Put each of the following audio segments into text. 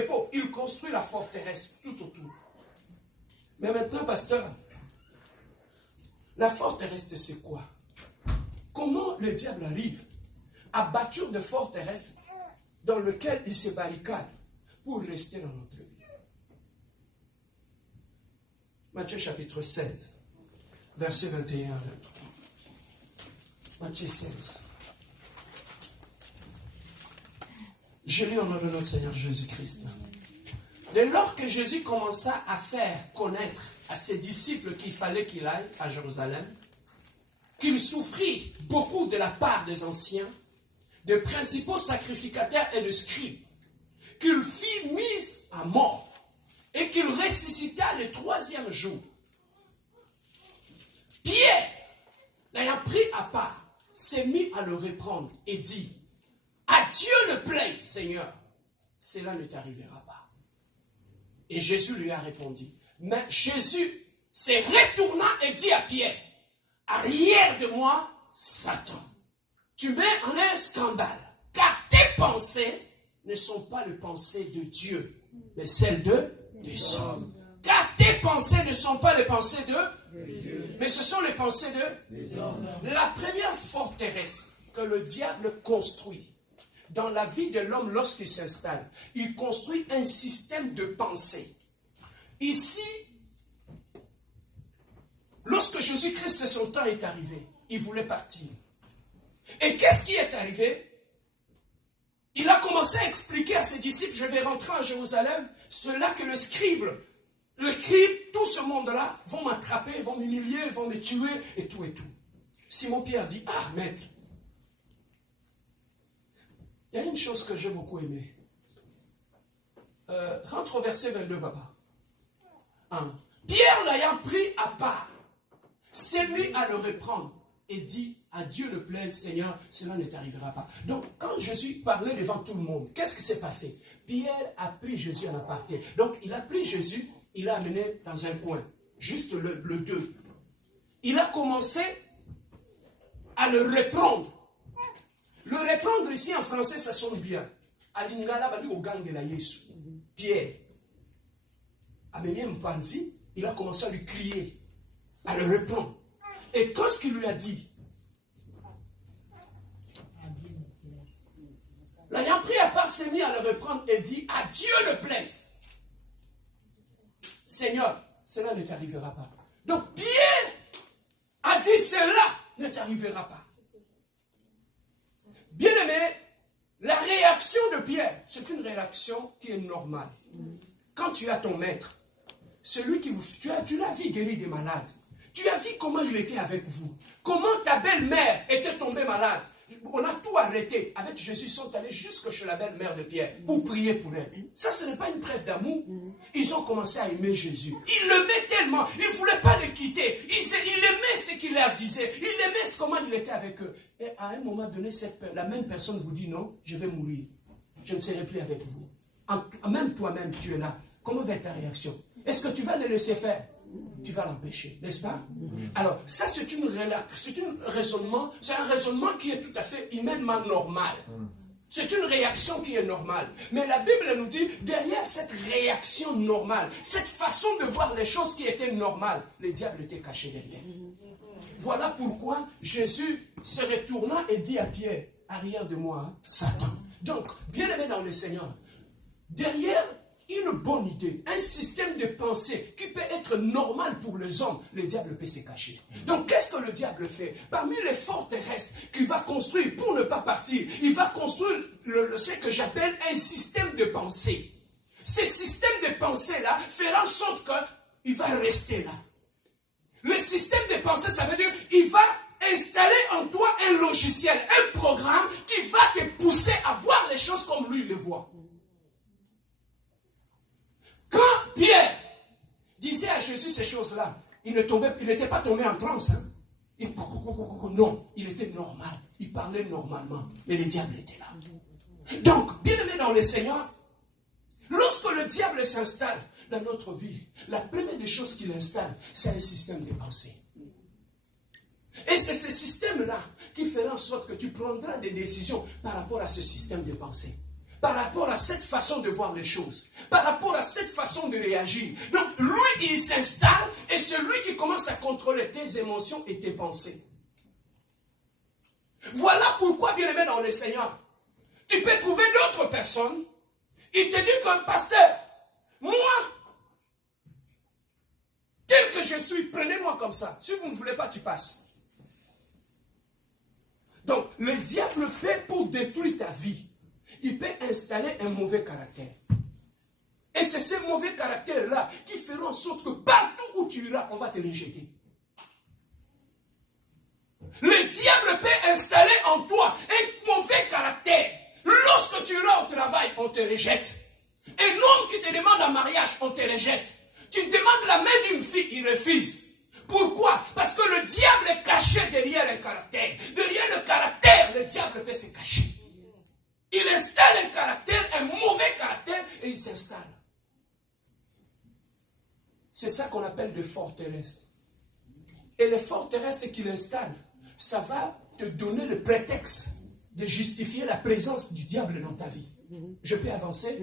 repos. Il construit la forteresse tout autour. Mais maintenant, pasteur, la forteresse, c'est quoi? Comment le diable arrive à bâtir de forteresses dans lesquelles il se barricade pour rester dans notre vie? Matthieu chapitre 16, verset 21 à 23. Matthieu 16. Je lis au nom de notre Seigneur Jésus-Christ. Dès lors que Jésus commença à faire connaître à ses disciples qu'il fallait qu'il aille à Jérusalem, qu'il souffrit beaucoup de la part des anciens, des principaux sacrificateurs et des scribes, qu'il fut mis à mort et qu'il ressuscita le 3e jour. Pierre, l'ayant pris à part, s'est mis à le reprendre et dit: à Dieu le plaît, Seigneur, cela ne t'arrivera pas. Et Jésus lui a répondu. Mais Jésus se retourna et dit à Pierre: arrière de moi, Satan. Tu mets en un scandale, car tes pensées ne sont pas les pensées de Dieu, mais celles des hommes. Car tes pensées ne sont pas les pensées de Dieu, mais ce sont les pensées des hommes. La première forteresse que le diable construit dans la vie de l'homme lorsqu'il s'installe, il construit un système de pensée. Ici, lorsque Jésus-Christ, son temps est arrivé, il voulait partir. Et qu'est-ce qui est arrivé? Il a commencé à expliquer à ses disciples: je vais rentrer à Jérusalem, cela que le scribe, tout ce monde-là vont m'attraper, vont m'humilier, vont me tuer, et tout et tout. Simon-Pierre dit: ah, maître, il y a une chose que j'ai beaucoup aimée. Rentre au verset 22, papa. Pierre, l'ayant pris à part, s'est mis à le reprendre et dit: à Dieu le plaise, Seigneur, cela ne t'arrivera pas. Donc, quand Jésus parlait devant tout le monde, qu'est-ce qui s'est passé? Pierre a pris Jésus en aparté. Donc, il a pris Jésus, il l'a amené dans un coin, juste le 2. Il a commencé à le reprendre. Le reprendre ici en français, ça sonne bien. Alingala bali au gang de la Yesu. Pierre a mené un panzi, il a commencé à lui crier, à le reprendre. Et qu'est-ce qu'il lui a dit? L'ayant pris à part, s'est mis à le reprendre et dit: à Dieu le plaise, Seigneur, cela ne t'arrivera pas. Donc Pierre a dit: cela ne t'arrivera pas. Bien-aimé, la réaction de Pierre, c'est une réaction qui est normale. Quand tu as ton maître, celui qui vous... Tu l'as vu guérir des malades. Tu as vu comment il était avec vous. Comment ta belle-mère était tombée malade. On a tout arrêté. Avec Jésus, ils sont allés jusque chez la belle-mère de Pierre pour prier pour elle. Ça, ce n'est pas une preuve d'amour. Ils ont commencé à aimer Jésus. Ils l'aimaient tellement. Ils ne voulaient pas le quitter. Ils aimaient ce qu'il leur disait. Ils aimaient comment il était avec eux. Et à un moment donné, la même personne vous dit: non, je vais mourir. Je ne serai plus avec vous. Même toi-même, tu es là. Comment va être ta réaction? Est-ce que tu vas le laisser faire? Tu vas l'empêcher, n'est-ce pas? Alors, ça c'est un raisonnement qui est tout à fait humainement normal. C'est une réaction qui est normale. Mais la Bible nous dit, derrière cette réaction normale, cette façon de voir les choses qui étaient normales, le diable était caché derrière. Voilà pourquoi Jésus se retourna et dit à Pierre: arrière de moi, Satan. Donc, bien aimé dans le Seigneur, derrière une bonne idée, un système de pensée qui peut être normal pour les hommes, le diable peut se cacher. Donc qu'est-ce que le diable fait? Parmi les forteresses qu'il va construire pour ne pas partir, il va construire ce que j'appelle un système de pensée. Ce système de pensée-là fera en sorte qu'il va rester là. Le système de pensée, ça veut dire il va installer en toi un logiciel, un programme qui va te pousser à voir les choses comme lui les voit. Quand Pierre disait à Jésus ces choses-là, il n'était pas tombé en transe. Hein? Non, il était normal. Il parlait normalement. Mais le diable était là. Donc, bien aimé dans le Seigneur, lorsque le diable s'installe dans notre vie, la première des choses qu'il installe, c'est un système de pensée. Et c'est ce système-là qui fera en sorte que tu prendras des décisions par rapport à ce système de pensée. par rapport à cette façon de voir les choses, par rapport à cette façon de réagir. Donc, lui, il s'installe et c'est lui qui commence à contrôler tes émotions et tes pensées. Voilà pourquoi, bien aimé dans le Seigneur, tu peux trouver d'autres personnes, ils te disent comme pasteur, moi, tel que je suis, prenez-moi comme ça. Si vous ne voulez pas, tu passes. Donc, le diable fait pour détruire ta vie. Il peut installer un mauvais caractère. Et c'est ce mauvais caractère-là qui fera en sorte que partout où tu iras, on va te rejeter. Le diable peut installer en toi un mauvais caractère. Lorsque tu iras au travail, on te rejette. Un homme qui te demande un mariage, on te rejette. Tu demandes la main d'une fille, il refuse. Pourquoi? Parce que le diable est caché derrière un caractère. Derrière le caractère, le diable peut se cacher. Il installe un caractère, un mauvais caractère, et il s'installe. C'est ça qu'on appelle des forteresses. Et les forteresses qu'il installe, ça va te donner le prétexte de justifier la présence du diable dans ta vie. Je peux avancer?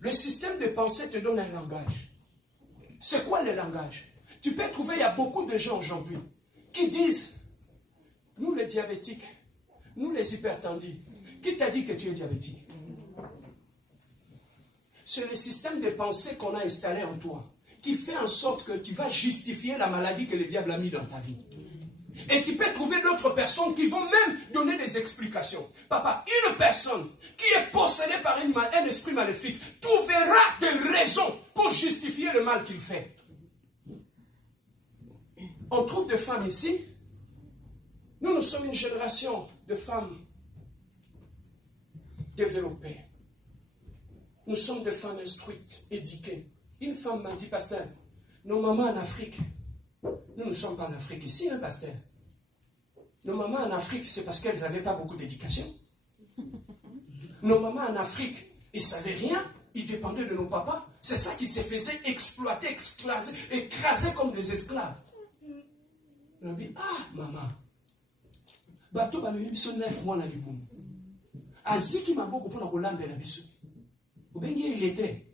Le système de pensée te donne un langage. C'est quoi le langage? Tu peux trouver, il y a beaucoup de gens aujourd'hui qui disent, nous les diabétiques, nous les hypertendus, qui t'a dit que tu es diabétique? C'est le système de pensée qu'on a installé en toi, qui fait en sorte que tu vas justifier la maladie que le diable a mis dans ta vie. Et tu peux trouver d'autres personnes qui vont même donner des explications. Papa, une personne qui est possédée par un esprit maléfique trouvera des raisons pour justifier le mal qu'il fait. On trouve des femmes ici. Nous sommes une génération de femmes développées. Nous sommes des femmes instruites, éduquées. Une femme m'a dit, pasteur, nos mamans en Afrique, nous ne sommes pas en Afrique ici, hein, pasteur. Nos mamans en Afrique, c'est parce qu'elles n'avaient pas beaucoup d'éducation. Nos mamans en Afrique, ils ne savaient rien, ils dépendaient de nos papas. C'est ça qui se faisait exploiter, écraser comme des esclaves. On a dit, ah, maman, bateau va nous dire 9 mois dans le monde. Azi qui m'a beaucoup pour la Hollande de la Bissou. Ou bien il était.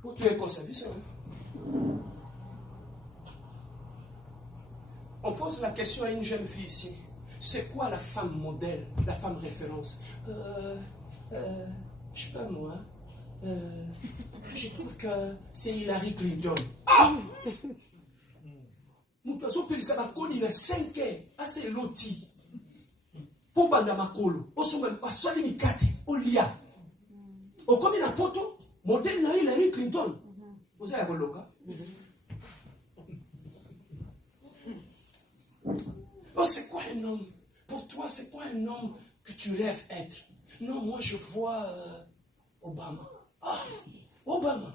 Pour tuer comme ça, ça. On pose la question à une jeune fille ici. C'est quoi la femme modèle, la femme référence? Je sais pas moi. Je trouve que c'est Hillary Clinton. Ah! Mutazo pelisa bakoni na 5 ans, assez loti. Pour banda makolo, osonga aswali mikate, olia. Okomi na poto, modèle na Hillary Clinton. Vous avez koloka? Oh, c'est quoi un homme? Pour toi, c'est quoi un homme que tu rêves être? Non, moi je vois Obama. Ah, Obama.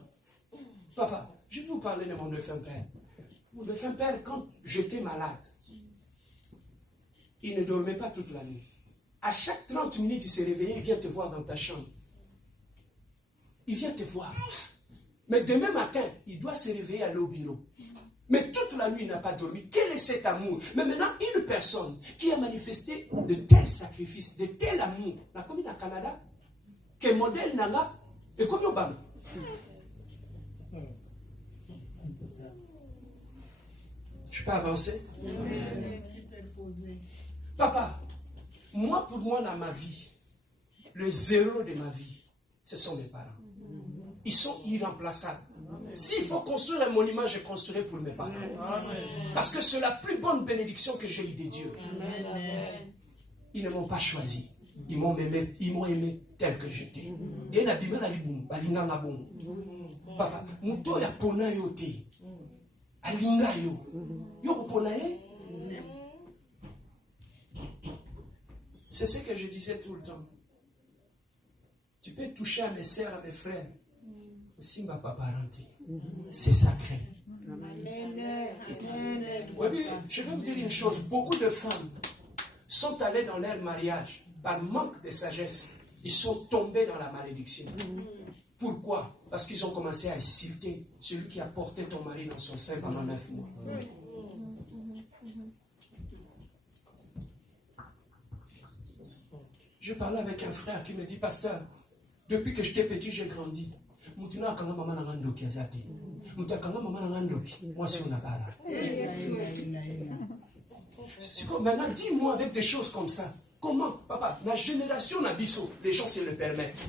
Papa, je vais vous parler de mon défunt père. Mon défunt père, quand j'étais malade, il ne dormait pas toute la nuit. À chaque 30 minutes, il se réveillait, il vient te voir dans ta chambre. Il vient te voir. Mais demain matin, il doit se réveiller, aller au bureau. Mais toute la nuit, il n'a pas dormi. Quel est cet amour? Mais maintenant, une personne qui a manifesté de tels sacrifices, de tel amour, la commune à Canada, qui est modèle Nanga, et comme Obama. Je peux avancer? Papa, moi, pour moi, dans ma vie, le zéro de ma vie, ce sont mes parents. Ils sont irremplaçables. S'il faut construire un monument, je construirai pour mes parents. Parce que c'est la plus bonne bénédiction que j'ai eue de Dieu. Ils ne m'ont pas choisi. Ils m'ont aimé tel que j'étais. Papa, muto ya pona yote. Alinga yo. Yo pona ye. C'est ce que je disais tout le temps. Tu peux toucher à mes sœurs, à mes frères. Si ma parenté, c'est sacré. Oui, je vais vous dire une chose. Beaucoup de femmes sont allées dans leur mariage par manque de sagesse. Ils sont tombés dans la malédiction. Pourquoi? Parce qu'ils ont commencé à insulter celui qui a porté ton mari dans son sein pendant 9 mois. Je parlais avec un frère qui me dit, pasteur, depuis que j'étais petit, j'ai grandi. Moi, si on a pas là. C'est comme maintenant, dis-moi avec des choses comme ça. Comment, papa, la génération Nabiso, les gens se le permettent.